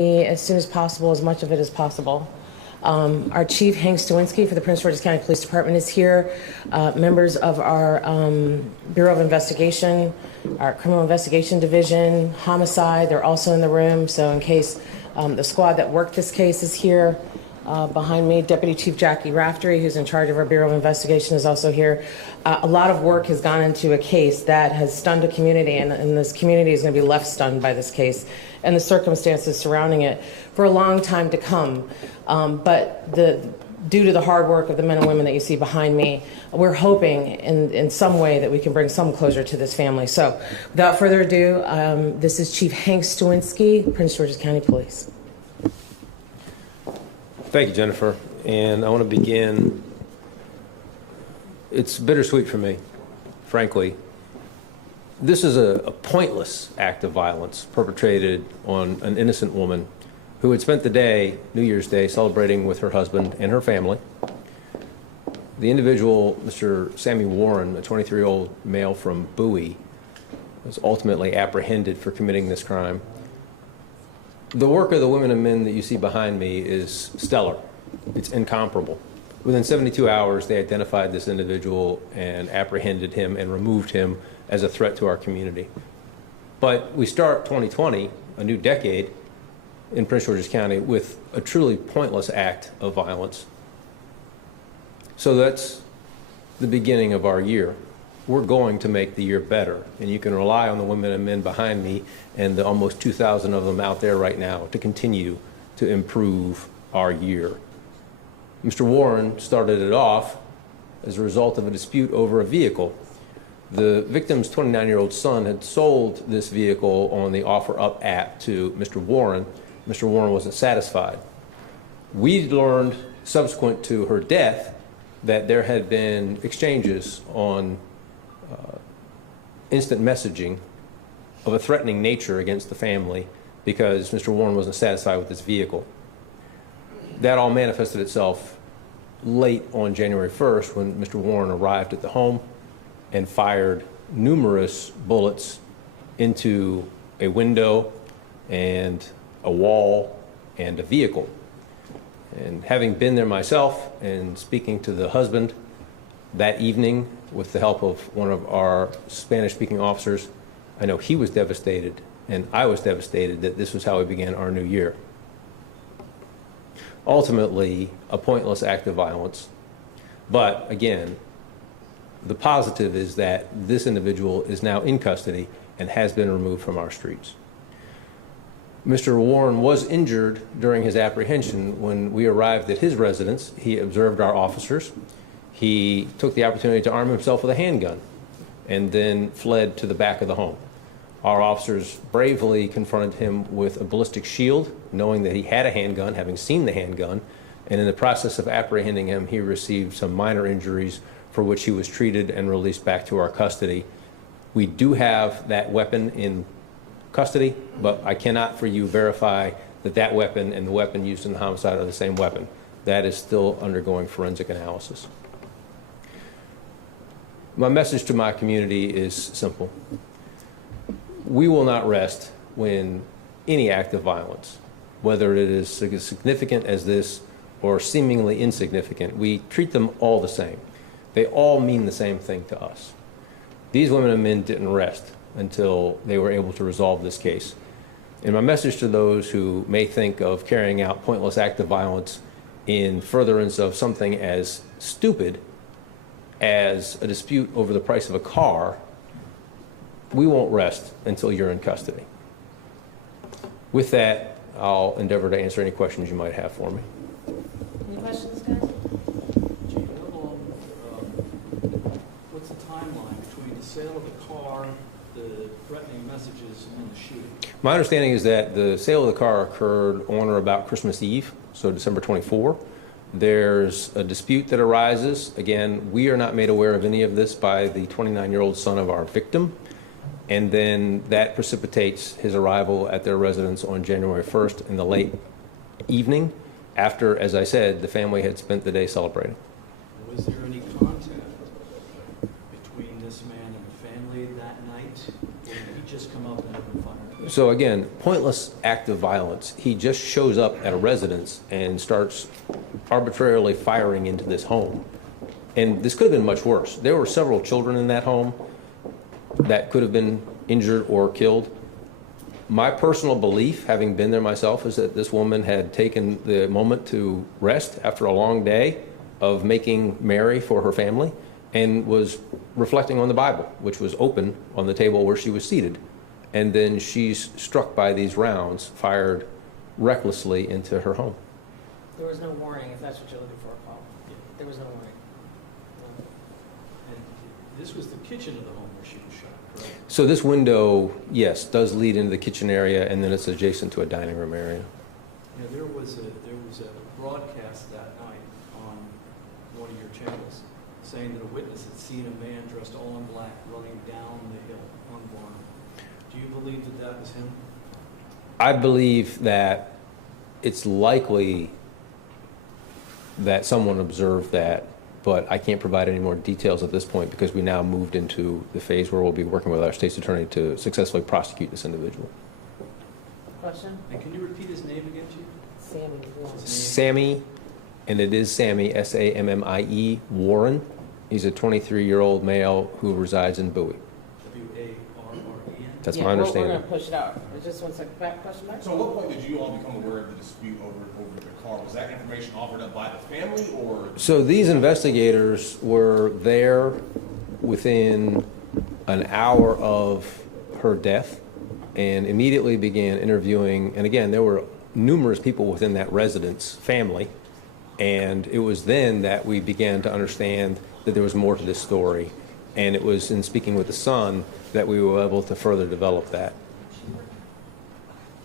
as soon as possible, as much of it as possible. Our Chief, Hank Stawinski, for the Prince George's County Police Department is here. Members of our Bureau of Investigation, our Criminal Investigation Division, Homicide, they're also in the room. So in case the squad that worked this case is here. Behind me, Deputy Chief Jackie Raftery, who's in charge of our Bureau of Investigation, is also here. A lot of work has gone into a case that has stunned a community, and this community is going to be left stunned by this case and the circumstances surrounding it for a long time to come. But due to the hard work of the men and women that you see behind me, we're hoping in some way that we can bring some closure to this family. So without further ado, this is Chief Hank Stawinski, Prince George's County Police. Thank you, Jennifer. And I want to begin. It's bittersweet for me, frankly. This is a pointless act of violence perpetrated on an innocent woman who had spent the day, New Year's Day, celebrating with her husband and her family. The individual, Mr. Sammie Warren, a 23-year-old male from Bowie, was ultimately apprehended for committing this crime. The work of the women and men that you see behind me is stellar. It's incomparable. Within 72 hours, they identified this individual and apprehended him and removed him as a threat to our community. But we start 2020, a new decade, in Prince George's County with a truly pointless act of violence. So that's the beginning of our year. We're going to make the year better, and you can rely on the women and men behind me and the almost 2,000 of them out there right now to continue to improve our year. Mr. Warren started it off as a result of a dispute over a vehicle. The victim's 29-year-old son had sold this vehicle on the OfferUp app to Mr. Warren. Mr. Warren wasn't satisfied. We learned subsequent to her death that there had been exchanges on instant messaging of a threatening nature against the family because Mr. Warren wasn't satisfied with this vehicle. That all manifested itself late on January 1st when Mr. Warren arrived at the home and fired numerous bullets into a window and a wall and a vehicle. And having been there myself and speaking to the husband that evening with the help of one of our Spanish-speaking officers, I know he was devastated and I was devastated that this was how we began our new year. Ultimately, a pointless act of violence. But again, the positive is that this individual is now in custody and has been removed from our streets. Mr. Warren was injured during his apprehension. When we arrived at his residence, he observed our officers. He took the opportunity to arm himself with a handgun and then fled to the back of the home. Our officers bravely confronted him with a ballistic shield, knowing that he had a handgun, having seen the handgun, and in the process of apprehending him, he received some minor injuries for which he was treated and released back to our custody. We do have that weapon in custody, but I cannot for you verify that that weapon and the weapon used in the homicide are the same weapon. That is still undergoing forensic analysis. My message to my community is simple. We will not rest when any act of violence, whether it is as significant as this or seemingly insignificant, we treat them all the same. They all mean the same thing to us. These women and men didn't rest until they were able to resolve this case. And my message to those who may think of carrying out pointless act of violence in furtherance of something as stupid as a dispute over the price of a car, we won't rest until you're in custody. With that, I'll endeavor to answer any questions you might have for me. Any questions, guys? Chief, how long, what's the timeline between the sale of the car, the threatening messages, and the shooting? My understanding is that the sale of the car occurred on or about Christmas Eve, so December 24. There's a dispute that arises. Again, we are not made aware of any of this by the 29-year-old son of our victim. And then that precipitates his arrival at their residence on January 1st in the late evening after, as I said, the family had spent the day celebrating. Was there any contact between this man and the family that night? Or did he just come up and open fire? So again, pointless act of violence. He just shows up at a residence and starts arbitrarily firing into this home. And this could have been much worse. There were several children in that home that could have been injured or killed. My personal belief, having been there myself, is that this woman had taken the moment to rest after a long day of making merry for her family and was reflecting on the Bible, which was open on the table where she was seated. And then she's struck by these rounds fired recklessly into her home. There was no warning, if that's what you're looking for, Paul. There was no warning. And this was the kitchen of the home where she was shot, correct? So this window, yes, does lead into the kitchen area, and then it's adjacent to a dining room area. You know, there was a broadcast that night on one of your channels saying that a witness had seen a man dressed all in black running down the hill unarmed. Do you believe that that was him? I believe that it's likely that someone observed that, but I can't provide any more details at this point because we now moved into the phase where we'll be working with our state's attorney to successfully prosecute this individual. Question? And can you repeat his name again, Chief? Sammie Warren. Sammie, and it is Sammie, Sammie Warren. He's a 23-year-old male who resides in Bowie. W-A-R-R-E-N? That's Yeah, my We're understanding. going to push it out. Just one second. Back, question back? So at what point did you all become aware of the dispute over the car? Was that information offered up by the family or? So these investigators were there within an hour of her death and immediately began interviewing. And again, there were numerous people within that residence family. And it was then that we began to understand that there was more to this story. And it was in speaking with the son that we were able to further develop that.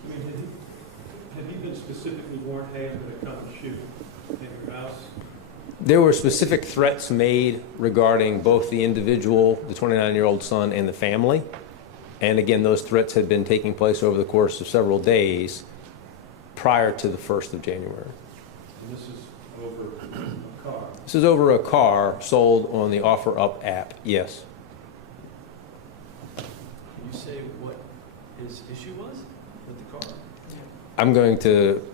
I mean, had he been specifically warned, hey, I'm going to come and shoot in your house? There were specific threats made regarding both the individual, the 29-year-old son, and the family. And again, those threats had been taking place over the course of several days prior to the 1st of January. And this is over a car. This is over a car sold on the OfferUp app, yes. Can you say what his issue was with the car? I'm going to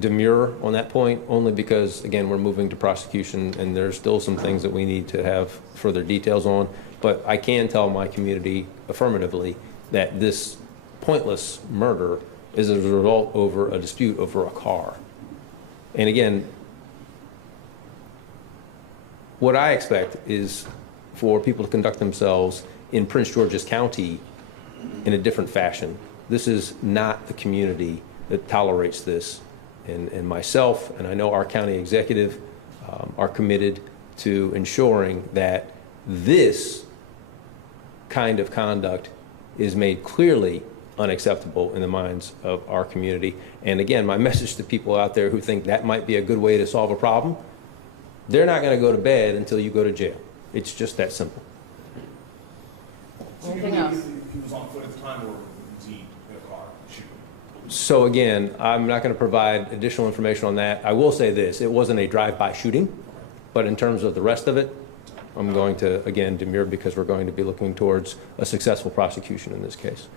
demur on that point only because, again, we're moving to prosecution and there's still some things that we need to have further details on. But I can tell my community affirmatively that this pointless murder is a result over a dispute over a car. And again, what I expect is for people to conduct themselves in Prince George's County in a different fashion. This is not the community that tolerates this. And myself, and I know our county executive, are committed to ensuring that this kind of conduct is made clearly unacceptable in the minds of our community. And again, my message to people out there who think that might be a good way to solve a problem, they're not going to go to bed until you go to jail. It's just that simple. Anything else? He was on foot at the time, or was he in a car shooting? So again, I'm not going to provide additional information on that. I will say this, it wasn't a drive-by shooting, but in terms of the rest of it, I'm going to, again, demur because we're going to be looking towards a successful prosecution in this case.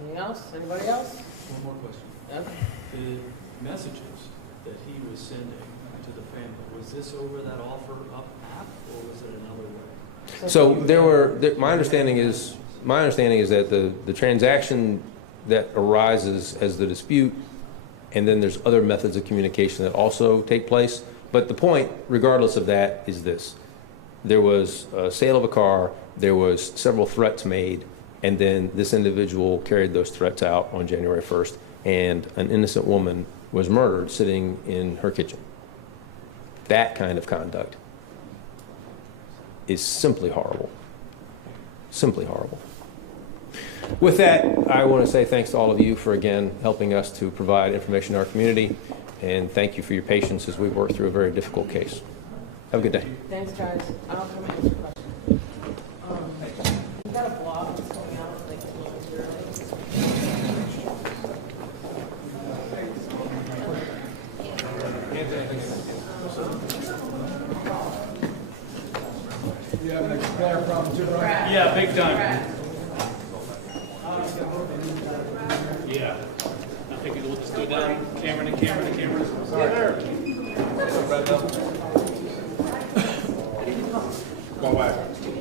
Anything else? Anybody else? One more question. Okay. The messages that he was sending to the family, was this over that OfferUp app, or was it another way? So my understanding is that the transaction that arises as the dispute, and then there's other methods of communication that also take place. But the point, regardless of that, is this. There was a sale of a car, there was several threats made, and then this individual carried those threats out on January 1st, and an innocent woman was murdered sitting in her kitchen. That kind of conduct is simply horrible. Simply horrible. With that, I want to say thanks to all of you for, again, helping us to provide information to our community, and thank you for your patience as we work through a very difficult case. Have a good day. Thanks, guys. I'll come answer your question. We've got a blog that's going out like a little bit early. You have an explainer problem too, right? Yeah, big time. My wife.